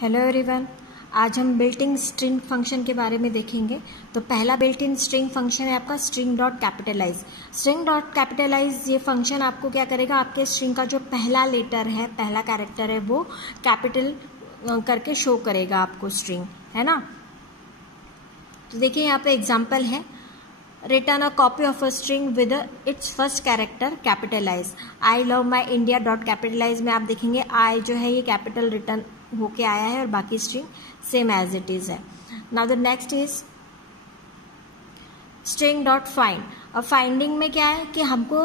Hello everyone, आज हम built in string function के बारे में देखेंगे। तो पहला बिल्ट इन स्ट्रिंग फंक्शन है आपका string dot capitalise. String dot capitalise ये फंक्शन आपको क्या करेगा, आपके स्ट्रिंग का जो पहला लेटर है, पहला कैरेक्टर है, वो कैपिटल करके शो करेगा आपको स्ट्रिंग, है ना। तो देखिए यहाँ पे एग्जाम्पल है, return a copy of a string with its first character capitalise. I love my India dot capitalise में आप देखेंगे आई जो है ये कैपिटल रिटर्न होके आया है और बाकी string same as it is है। Now the next is string dot find. अब फाइंडिंग में क्या है कि हमको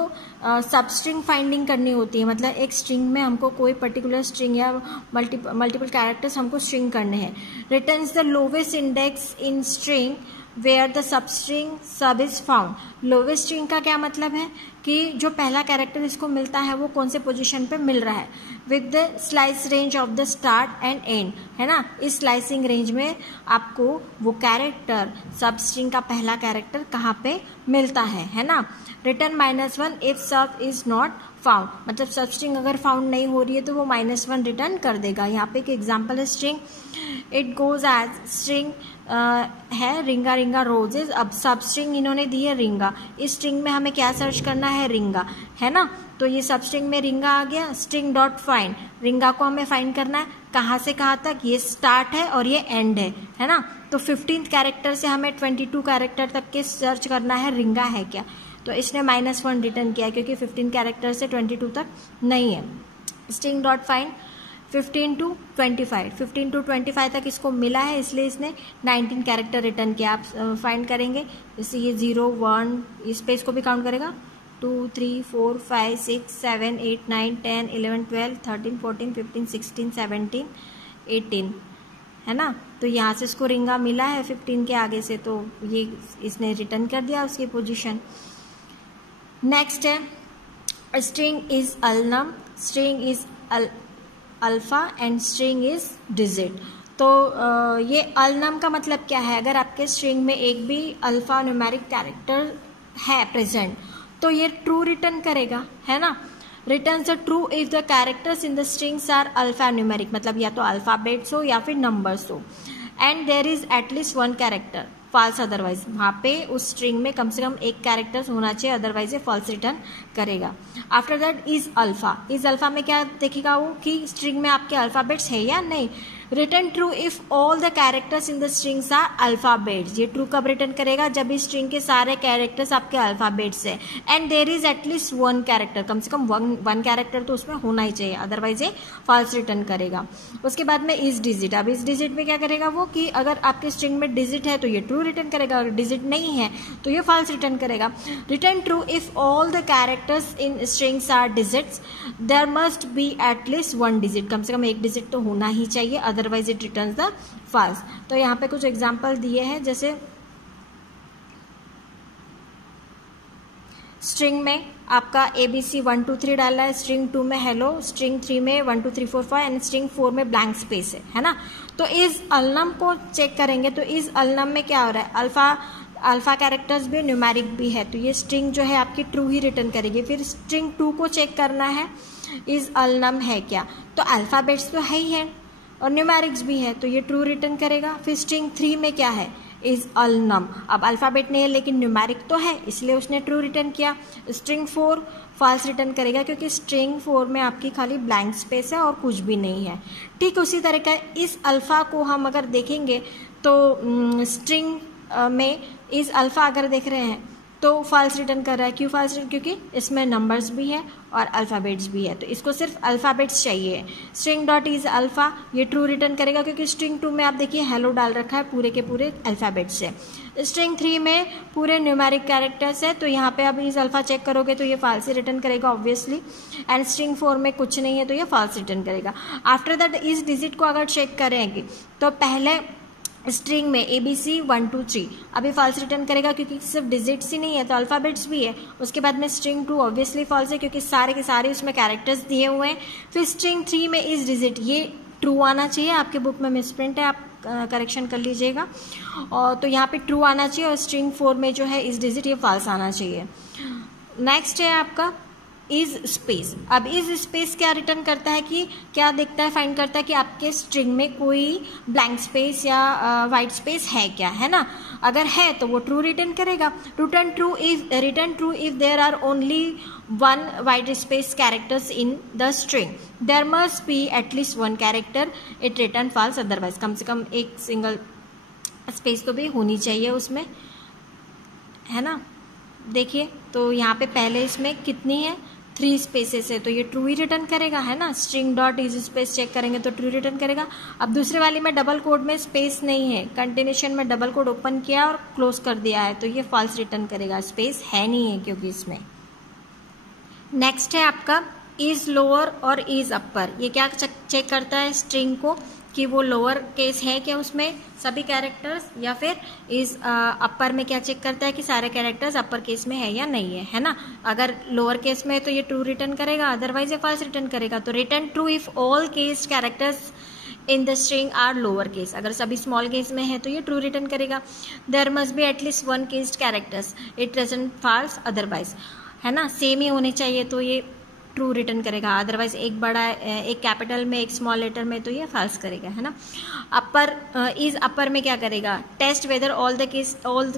सब स्ट्रिंग फाइंडिंग करनी होती है, मतलब एक स्ट्रिंग में हमको कोई पर्टिकुलर स्ट्रिंग या मल्टीपल कैरेक्टर्स हमको स्ट्रिंग करने हैं। Returns the lowest index in string where the substring sub is found. Lowest string का क्या मतलब है कि जो पहला कैरेक्टर इसको मिलता है वो कौन से पोजीशन पे मिल रहा है, with the slice range of the start and and, है ना। इस स्लाइसिंग रेंज में आपको वो कैरेक्टर सब स्ट्रिंग का पहला कैरेक्टर कहाँ पे मिलता है ना। रिटर्न -1 इफ सब इज नॉट फाउंड, मतलब सब स्ट्रिंग अगर फाउंड नहीं हो रही है तो वो -1 रिटर्न कर देगा। यहाँ पे एक एग्जाम्पल है string it goes as string है रिंगा रिंगा रोजेज। अब सब स्ट्रिंग इन्होंने दी है रिंगा, इस स्ट्रिंग में हमें क्या सर्च करना है, रिंगा, है ना। तो ये सब स्ट्रिंग में रिंगा आ गया। स्ट्रिंग डॉट फाइंड, रिंगा को हमें फाइंड करना है कहाँ से कहाँ तक, ये स्टार्ट है और ये एंड है ना। तो 15th कैरेक्टर से हमें 22 कैरेक्टर तक के सर्च करना है रिंगा है क्या। तो इसने -1 रिटर्न किया क्योंकि 15 कैरेक्टर से 22 तक नहीं है। String dot find 15 to 25, 15 to 25 तक इसको मिला है, इसलिए इसने 19 कैरेक्टर रिटर्न किया। आप फाइंड करेंगे इससे ये 0 1 इस पे इसको भी काउंट करेगा 2 3 4 5 6 7 8 9 10 11 12 13 14 15 16 17 18, है ना। तो यहाँ से इसको रिंगा मिला है 15 के आगे से, तो ये इसने रिटर्न कर दिया उसकी पोजीशन। नेक्स्ट है string is alnum, string is alpha and string is digit. तो ये अलनम का मतलब क्या है, अगर आपके स्ट्रिंग में एक भी अल्फा न्यूमेरिक कैरेक्टर है प्रेजेंट तो ये ट्रू रिटर्न करेगा, है ना। Returns the true if the characters in the strings are alpha numeric, मतलब या तो अल्फाबेट्स हो या फिर नंबर्स हो, and there is at least 1 character false otherwise. वहाँ पे उस स्ट्रिंग में कम से कम एक कैरेक्टर्स होना चाहिए, अदरवाइज ये फॉल्स रिटर्न करेगा। After that is alpha, is alpha में क्या देखेगा वो कि स्ट्रिंग में आपके अल्फाबेट्स है या नहीं। Return true if all the characters in the strings are alphabets, ये ट्रू कब रिटर्न करेगा, जब इस स्ट्रिंग के सारे कैरेक्टर्स आपके अल्फाबेट्स है, and there is at least 1 character, कम से कम वन कैरेक्टर तो उसमें होना ही चाहिए, अदरवाइज ये फॉल्स रिटर्न करेगा। उसके बाद में इज डिजिट, अब इस डिजिट में क्या करेगा वो कि अगर आपके स्ट्रिंग में डिजिट है तो ये ट्रू रिटर्न करेगा, अगर डिजिट नहीं है तो ये फॉल्स रिटर्न करेगा। Return true if all the characters in strings are digits, there must be at least 1 digit, कम से कम एक डिजिट तो होना ही चाहिए, otherwise it returns the false. तो यहाँ पे कुछ एग्जांपल दिए हैं, जैसे स्ट्रिंग में आपका ABC 1 2 3 डाला है, स्ट्रिंग 2 में हेलो, स्ट्रिंग 3 में 1 2 3 4 5 एंड स्ट्रिंग 4 में ब्लैंक स्पेस है ना। तो इस अलनम को चेक करेंगे तो इस अलनम में क्या हो रहा है, अल्फा कैरेक्टर्स भी न्यूमेरिक भी है, तो ये स्ट्रिंग जो है आपकी ट्रू ही रिटर्न करेगी। फिर स्ट्रिंग 2 को चेक करना है इस अलनम है क्या, तो अल्फाबेट्स तो है ही है और न्यूमेरिक्स भी है, तो ये ट्रू रिटर्न करेगा। फिर स्ट्रिंग 3 में क्या है, इज अलनम, अब अल्फाबेट नहीं है लेकिन न्यूमेरिक तो है, इसलिए उसने ट्रू रिटर्न किया। स्ट्रिंग 4 फॉल्स रिटर्न करेगा क्योंकि स्ट्रिंग 4 में आपकी खाली ब्लैंक स्पेस है और कुछ भी नहीं है। ठीक उसी तरह का इस अल्फा को हम अगर देखेंगे तो स्ट्रिंग में इज अल्फा अगर देख रहे हैं तो फॉल्स रिटर्न कर रहा है। क्यों फॉल्स रिटर्न, क्योंकि इसमें नंबर्स भी है और अल्फाबेट्स भी है, तो इसको सिर्फ अल्फाबेट्स चाहिए। स्ट्रिंग डॉट इज अल्फा, ये ट्रू रिटर्न करेगा क्योंकि स्ट्रिंग 2 में आप देखिए हेलो डाल रखा है, पूरे के पूरे अल्फाबेट्स है। स्ट्रिंग 3 में पूरे न्यूमेरिक कैरेक्टर्स है, तो यहाँ पे अब इज अल्फा चेक करोगे तो ये फॉल्स रिटर्न करेगा ऑब्वियसली, एंड स्ट्रिंग 4 में कुछ नहीं है तो ये फॉल्स रिटर्न करेगा। आफ्टर दैट इस डिजिट को अगर चेक करेंगे तो पहले स्ट्रिंग में ABC 1 2 3 अभी फॉल्स रिटर्न करेगा क्योंकि सिर्फ डिजिट्स ही नहीं है तो अल्फाबेट्स भी है। उसके बाद में स्ट्रिंग 2 ऑब्वियसली फॉल्स है क्योंकि सारे के सारे उसमें कैरेक्टर्स दिए हुए हैं। फिर स्ट्रिंग 3 में इज डिजिट, ये ट्रू आना चाहिए, आपके बुक में मिसप्रिंट है, आप करेक्शन कर लीजिएगा, और तो यहाँ पे ट्रू आना चाहिए, और स्ट्रिंग 4 में जो है इज डिजिट ये फॉल्स आना चाहिए। नेक्स्ट है आपका इज स्पेस। अब इज स्पेस क्या रिटर्न करता है कि क्या देखता है, फाइंड करता है कि आपके स्ट्रिंग में कोई ब्लैंक स्पेस या वाइट स्पेस है क्या, है ना। अगर है तो वो ट्रू रिटर्न करेगा। Return true if there are only one white space characters in the string, there must be at least one character, it return false otherwise. कम से कम एक सिंगल स्पेस तो भी होनी चाहिए उसमें, है ना। देखिए तो यहाँ पे पहले इसमें कितनी है, 3 स्पेसेस है, तो ये ट्रू ही रिटर्न करेगा, है ना। String dot is space check करेंगे तो ट्रू रिटर्न करेगा। अब दूसरे वाली में डबल कोड में स्पेस नहीं है, कंटिन्यूशन में डबल कोड ओपन किया और क्लोज कर दिया है, तो ये फॉल्स रिटर्न करेगा, स्पेस है नहीं है क्योंकि इसमें। नेक्स्ट है आपका इज लोअर और इज अपर। ये क्या चेक करता है स्ट्रिंग को कि वो लोअर केस है क्या उसमें सभी कैरेक्टर्स, या फिर इज अपर में क्या चेक करता है कि सारे कैरेक्टर्स अपर केस में है या नहीं है ना। अगर लोअर केस में है तो ये ट्रू रिटर्न करेगा, अदरवाइज ये फॉल्स रिटर्न करेगा। तो return true if all case characters in the string are lower case. अगर सभी स्मॉल केस में है तो ये ट्रू रिटर्न करेगा। There must be at least one cased characters, it doesn't false otherwise, है ना। सेम ही होने चाहिए तो ये ट्रू रिटर्न करेगा, अदरवाइज एक बड़ा एक कैपिटल में एक स्मॉल लेटर में तो ये फॉल्स करेगा, है ना। अपर इज अपर में क्या करेगा, test whether all the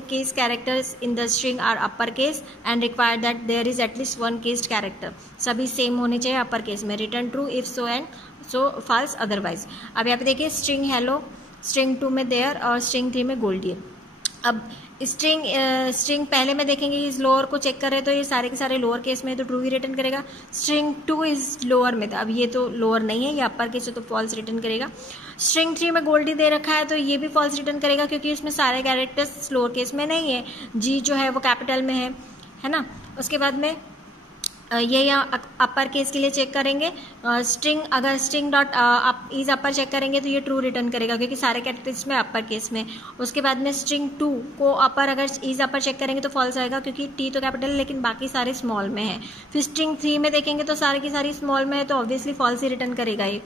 case characters in the string are upper case and require that there is at least one cased character, सभी सेम होने चाहिए अपर केस में। Return true if so and so false otherwise. अब यहाँ पे देखिए string hello, string 2 में there और स्ट्रिंग 3 में गोल्डी। अब स्ट्रिंग पहले में देखेंगे इस लोअर को चेक करें तो ये सारे के सारे लोअर केस में है तो ट्रू ही रिटर्न करेगा। स्ट्रिंग 2 इज लोअर में, अब ये तो लोअर नहीं है, ये अपर केस है तो फॉल्स रिटर्न करेगा। स्ट्रिंग 3 में गोल्डी दे रखा है तो ये भी फॉल्स रिटर्न करेगा क्योंकि इसमें सारे कैरेक्टर्स लोअर केस में नहीं है, जी जो है वो कैपिटल में है ना। उसके बाद में ये यहाँ अपर केस के लिए चेक करेंगे स्ट्रिंग, अगर string dot is upper check करेंगे तो ये ट्रू रिटर्न करेगा क्योंकि सारे कैरेक्टर्स में अपर केस में। उसके बाद में स्ट्रिंग 2 को अपर अगर इज अपर चेक करेंगे तो फॉल्स आएगा क्योंकि टी तो कैपिटल लेकिन बाकी सारे स्मॉल में है। फिर स्ट्रिंग 3 में देखेंगे तो सारी की सारी स्मॉल में है तो ऑब्वियसली फॉल्स ही रिटर्न करेगा ये।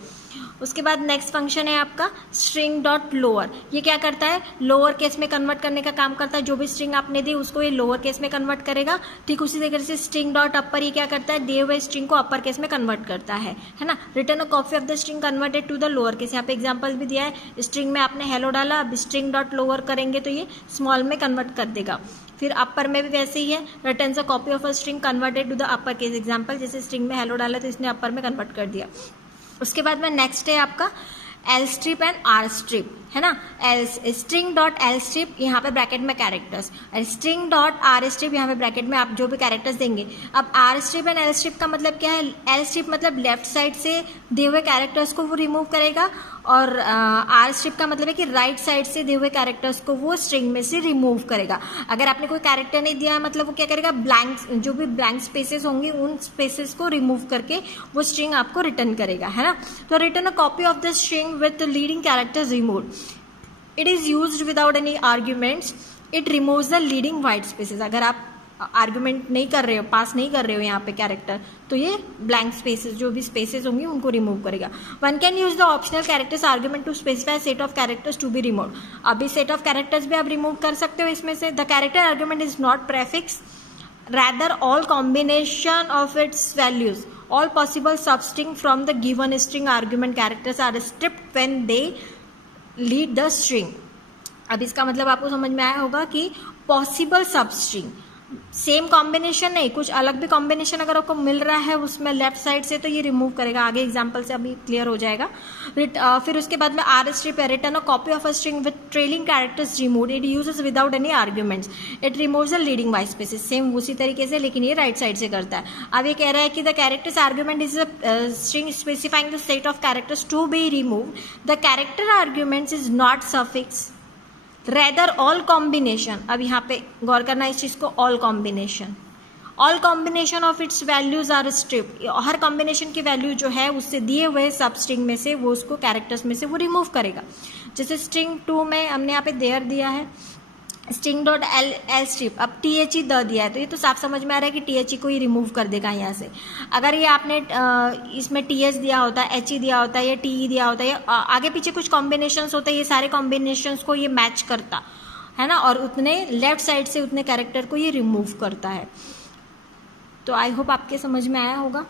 उसके बाद नेक्स्ट फंक्शन है आपका स्ट्रिंग डॉट लोअर। ये क्या करता है, लोअर केस में कन्वर्ट करने का काम करता है, जो भी स्ट्रिंग आपने दी उसको ये लोअर केस में कन्वर्ट करेगा। ठीक उसी तरीके से स्ट्रिंग डॉट अपर ये क्या करता है, दिए हुए स्ट्रिंग को अपर केस में कन्वर्ट करता है ना। Return a copy of the string converted to the lower case. यहाँ पे एग्जाम्पल भी दिया है, स्ट्रिंग में आपने हेलो डाला, अब स्ट्रिंग डॉट लोअर करेंगे तो ये स्मॉल में कन्वर्ट कर देगा। फिर अपर में भी वैसे ही है, return a copy of a string converted to the upper case. Example जैसे स्ट्रिंग में हेलो डाला तो इसने अपर में कन्वर्ट कर दिया। उसके बाद में नेक्स्ट है आपका L strip and R strip, है ना। स्ट्रिंग डॉट एल स्ट्रिप यहाँ पे ब्रैकेट में characters, string dot are strip यहाँ पे ब्रैकेट में आप जो भी कैरेक्टर्स देंगे। अब R strip and L strip का मतलब क्या है, एल स्ट्रिप मतलब लेफ्ट साइड से दिए हुए कैरेक्टर्स को वो रिमूव करेगा और आर स्ट्रिप का मतलब है कि राइट साइड से दिए हुए कैरेक्टर्स को वो स्ट्रिंग में से रिमूव करेगा। अगर आपने कोई कैरेक्टर नहीं दिया है मतलब वो क्या करेगा, ब्लैंक जो भी ब्लैंक स्पेसेस होंगे उन स्पेसेस को रिमूव करके वो स्ट्रिंग आपको रिटर्न करेगा, है ना। तो return a copy of the string with leading characters removed. It is used without any arguments, it removes the leading white spaces. अगर आप आर्ग्यूमेंट नहीं कर रहे हो, पास नहीं कर रहे हो यहाँ पे कैरेक्टर, तो ये ब्लैंक स्पेसेस जो भी स्पेसेस होंगे उनको रिमूव करेगा। One can use the optional characters argument to specify set of characters to be remove. अभी सेट ऑफ कैरेक्टर्स भी आप रिमूव कर सकते हो इसमें से। The character argument is not prefix, rather all combination of its values, all possible substring from the given string argument characters are stripped when they lead the string। अब इसका मतलब आपको समझ में आया होगा कि पॉसिबल सबस्ट्रिंग, सेम कॉम्बिनेशन नहीं, कुछ अलग भी कॉम्बिनेशन अगर आपको मिल रहा है उसमें लेफ्ट साइड से तो ये रिमूव करेगा। आगे एग्जांपल से अभी क्लियर हो जाएगा। फिर उसके बाद में आर स्ट्रिप है, return a copy of a string with trailing characters removed, it uses without any arguments, it removes the leading white spaces. Same उसी तरीके से लेकिन ये राइट साइड से करता है। अब ये कह रहा है कि the characters argument is a string specifying the set of characters to be removed, the character arguments is not suffix, rather all combination. अब यहाँ पे गौर करना इस चीज को, all combination, all combination of its values are strip. हर combination की वैल्यू जो है उससे दिए हुए सब स्ट्रिंग में से वो उसको कैरेक्टर्स में से वो रिमूव करेगा। जैसे स्ट्रिंग 2 में हमने यहाँ पे देयर दिया है, स्ट्रिंग डॉट एल स्ट्रिप, अब THE द दिया है तो ये तो साफ समझ में आ रहा है कि THE को ही रिमूव कर देगा यहाँ से। अगर ये आपने इसमें TH दिया होता है, HE दिया होता है या TE दिया होता है या आगे पीछे कुछ कॉम्बिनेशंस होते हैं, ये सारे कॉम्बिनेशंस को ये मैच करता है ना, और उतने लेफ्ट साइड से उतने कैरेक्टर को ये रिमूव करता है। तो आई होप आपके समझ में आया होगा।